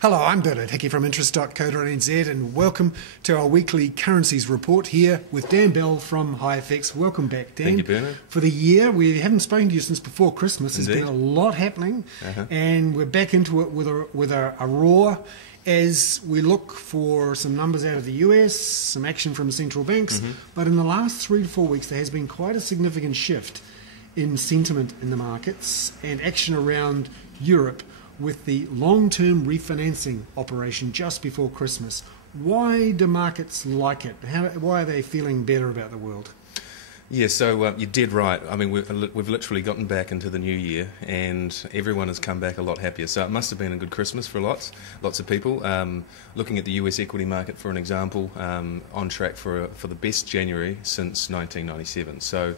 Hello, I'm Bernard Hickey from interest.co.nz and welcome to our weekly Currencies report here with Dan Bell from HiFX. Welcome back, Dan. Thank you, Bernard. For the year, we haven't spoken to you since before Christmas. Indeed. There's been a lot happening and we're back into it with a roar as we look for some numbers out of the US, some action from central banks. But in the last 3 to 4 weeks, there has been quite a significant shift in sentiment in the markets and action around Europe with the long-term refinancing operation just before Christmas. Why do markets like it? Why are they feeling better about the world? Yeah, so you're dead right. I mean, we've literally gotten back into the new year and everyone has come back a lot happier. So it must have been a good Christmas for lots of people. Looking at the US equity market, for an example, on track for the best January since 1997. So,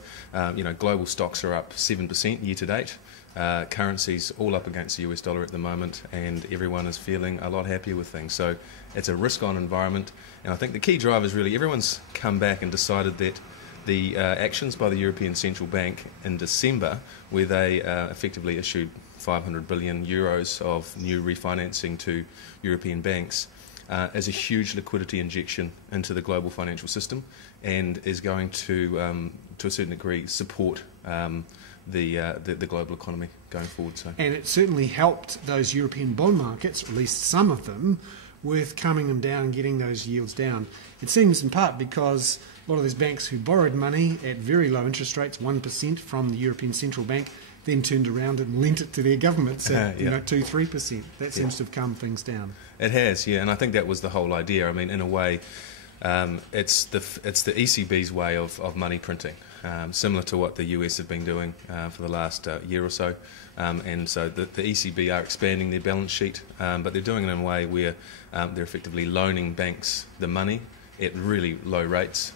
global stocks are up 7% year to date. Currencies all up against the US dollar at the moment, and everyone is feeling a lot happier with things. So it's a risk-on environment, and I think the key driver is really everyone's come back and decided that the actions by the European Central Bank in December, where they effectively issued 500 billion euros of new refinancing to European banks, is a huge liquidity injection into the global financial system, and is going to a certain degree, support the global economy going forward. So. And it certainly helped those European bond markets, at least some of them, with calming them down and getting those yields down. It seems in part because a lot of those banks who borrowed money at very low interest rates, 1% from the European Central Bank, then turned around and lent it to their governments at 2-3%. That seems to have calmed things down. It has, yeah, and I think that was the whole idea. I mean, in a way, it's the ECB's way of money printing, similar to what the US have been doing for the last year or so. And so the ECB are expanding their balance sheet, but they're doing it in a way where they're effectively loaning banks the money at really low rates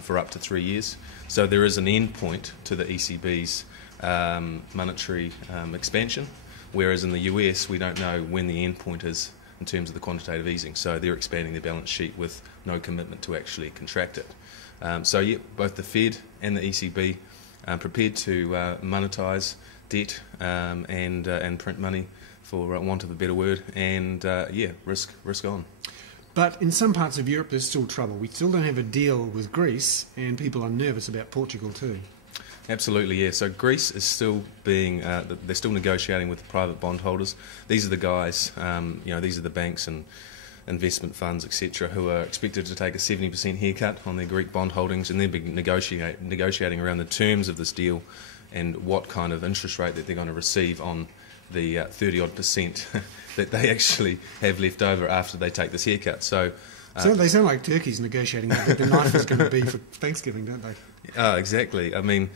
for up to 3 years. So there is an end point to the ECB's monetary expansion, whereas in the US we don't know when the end point is in terms of the quantitative easing. So they're expanding their balance sheet with no commitment to actually contract it. So yeah, both the Fed and the ECB are prepared to monetize debt and print money, for want of a better word, and risk on. But in some parts of Europe there's still trouble. We still don't have a deal with Greece, and people are nervous about Portugal too. Absolutely, yeah. So Greece is still they're still negotiating with the private bondholders. These are the guys, these are the banks and investment funds, etc., who are expected to take a 70% haircut on their Greek bond holdings, and they'll be negotiating around the terms of this deal and what kind of interest rate that they're going to receive on the 30-odd% that they actually have left over after they take this haircut. So they sound like turkeys negotiating what the knife is going to be for Thanksgiving, don't they? Exactly. I mean,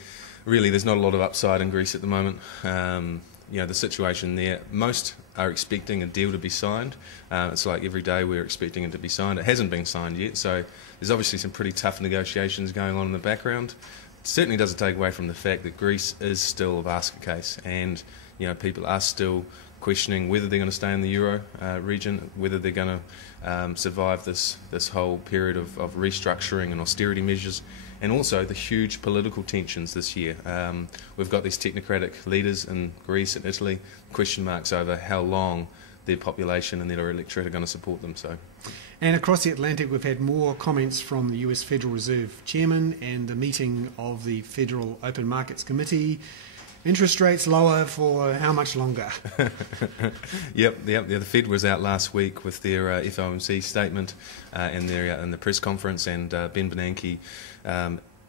really, there's not a lot of upside in Greece at the moment. The situation there, most are expecting a deal to be signed. It's like every day we're expecting it to be signed. It hasn't been signed yet, so there's obviously some pretty tough negotiations going on in the background. It certainly doesn't take away from the fact that Greece is still a basket case, and people are still questioning whether they're going to stay in the euro region, whether they're going to survive this whole period of restructuring and austerity measures, and also the huge political tensions this year. We've got these technocratic leaders in Greece and Italy, question marks over how long their population and their electorate are going to support them. And across the Atlantic we've had more comments from the US Federal Reserve Chairman and the meeting of the Federal Open Markets Committee. Interest rates lower for how much longer? Yep. The Fed was out last week with their FOMC statement in the press conference, and Ben Bernanke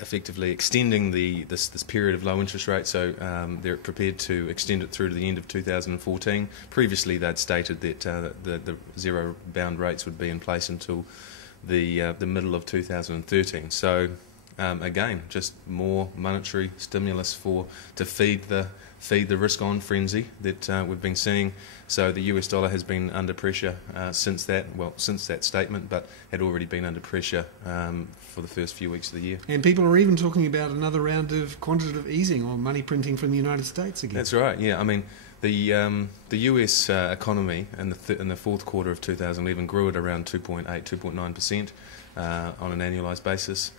effectively extending this period of low interest rates. So they're prepared to extend it through to the end of 2014. Previously, they'd stated that the zero bound rates would be in place until the middle of 2013. So. Again, just more monetary stimulus to feed the risk-on frenzy that we've been seeing. So the US dollar has been under pressure since that statement, but had already been under pressure for the first few weeks of the year. And people are even talking about another round of quantitative easing or money printing from the United States again. That's right. Yeah, I mean the US economy in the fourth quarter of 2011 grew at around 2.9% on an annualised basis.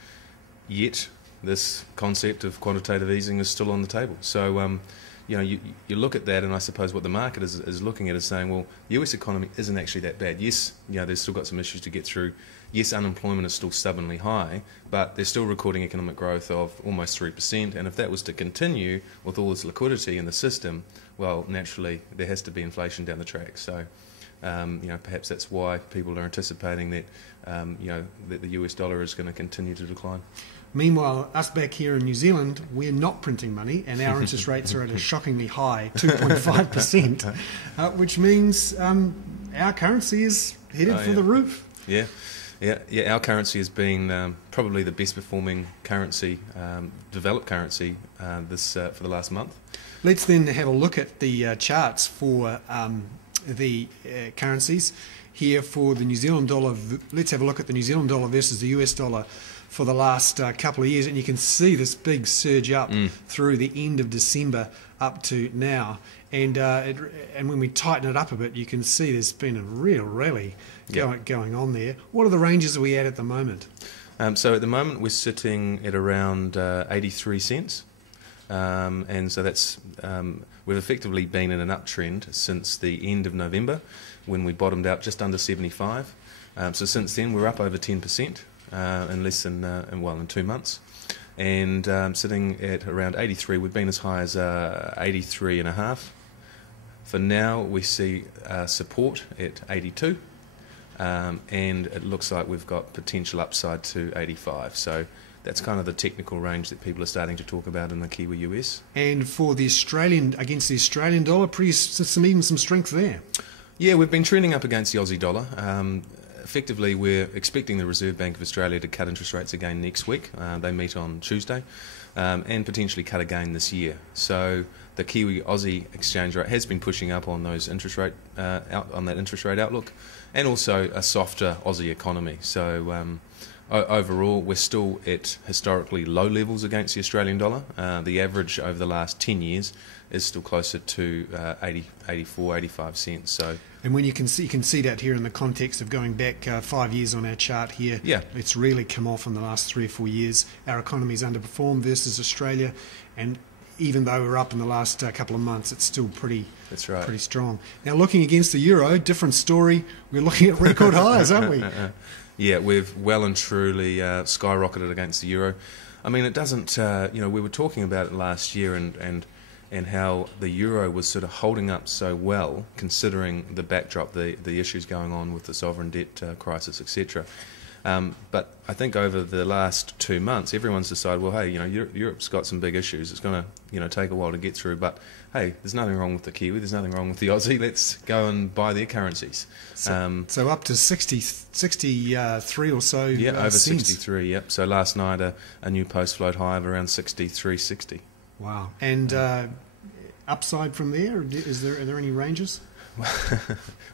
Yet this concept of quantitative easing is still on the table. So you look at that, and I suppose what the market is looking at is saying, well, the US economy isn't actually that bad. Yes, there's still got some issues to get through. Yes, unemployment is still stubbornly high, but they're still recording economic growth of almost 3%. And if that was to continue with all this liquidity in the system, well, naturally there has to be inflation down the track. So, perhaps that's why people are anticipating that, that the US dollar is going to continue to decline. Meanwhile, us back here in New Zealand, we're not printing money, and our interest rates are at a shockingly high 2.5%, which means our currency is headed for the roof. Yeah. Our currency has been probably the best performing currency, developed currency, for the last month. Let's then have a look at the charts for the currencies here for the New Zealand dollar. Let's have a look at the New Zealand dollar versus the US dollar for the last couple of years, and you can see this big surge up through the end of December up to now. And when we tighten it up a bit, you can see there's been a real rally going on there. What are the ranges are we at the moment? So at the moment we're sitting at around 83 cents. And so that's we've effectively been in an uptrend since the end of November, when we bottomed out just under 75. So since then we're up over 10% in less than in 2 months, and sitting at around 83. We've been as high as 83.5. For now we see support at 82, and it looks like we've got potential upside to 85. So that's kind of the technical range that people are starting to talk about in the Kiwi US. And for the Australian, against the Australian dollar, even some strength there. Yeah, we've been trending up against the Aussie dollar. Effectively, we're expecting the Reserve Bank of Australia to cut interest rates again next week. They meet on Tuesday, and potentially cut again this year. So the Kiwi-Aussie exchange rate has been pushing up on those interest rate on that interest rate outlook, and also a softer Aussie economy. So overall, we're still at historically low levels against the Australian dollar. The average over the last 10 years is still closer to 84, 85 cents. So, and when you can see that here in the context of going back 5 years on our chart here. Yeah, it's really come off in the last 3 or 4 years. Our economy's underperformed versus Australia, and even though we're up in the last couple of months, it's still pretty strong. Now, looking against the euro, different story. We're looking at record highs, aren't we? Yeah, we've well and truly skyrocketed against the euro. I mean, it doesn't, we were talking about it last year, and how the euro was sort of holding up so well, considering the backdrop, the issues going on with the sovereign debt crisis, etc. But I think over the last 2 months, everyone's decided, well, hey, Europe's got some big issues. It's going to, take a while to get through. But hey, there's nothing wrong with the Kiwi. There's nothing wrong with the Aussie. Let's go and buy their currencies. So up to 63 or so. Yeah, over cents. 63. Yep. So last night a new post float high of around 63.60. Wow. And upside from there? Are there any ranges?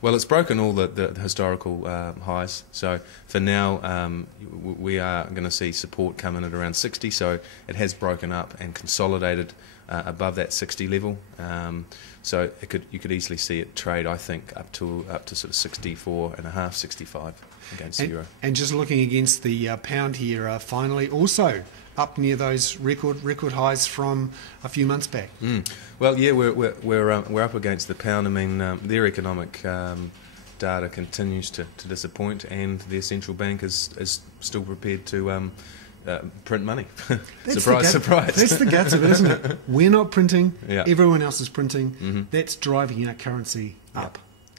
Well, it's broken all the historical highs. So for now, we are going to see support come in at around 60. So it has broken up and consolidated above that 60 level. So you could easily see it trade, I think, up to sort of 64.5, 65 against the euro. And just looking against the pound here, finally, also up near those record highs from a few months back. Well, yeah, we're up against the pound. I mean, their economic data continues to disappoint, and their central bank is still prepared to print money. Surprise, surprise. That's the guts of it, isn't it? We're not printing. Yeah. Everyone else is printing. That's driving our currency up.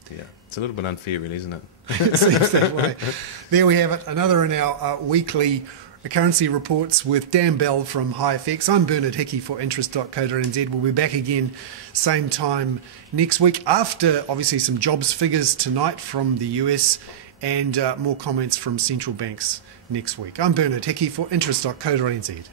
Yeah. It's a little bit unfair, really, isn't it? It seems that way. There we have it. Another in our weekly currency reports with Dan Bell from HiFX. I'm Bernard Hickey for interest.co.nz. We'll be back again same time next week, after obviously some jobs figures tonight from the US, and more comments from central banks next week. I'm Bernard Hickey for interest.co.nz.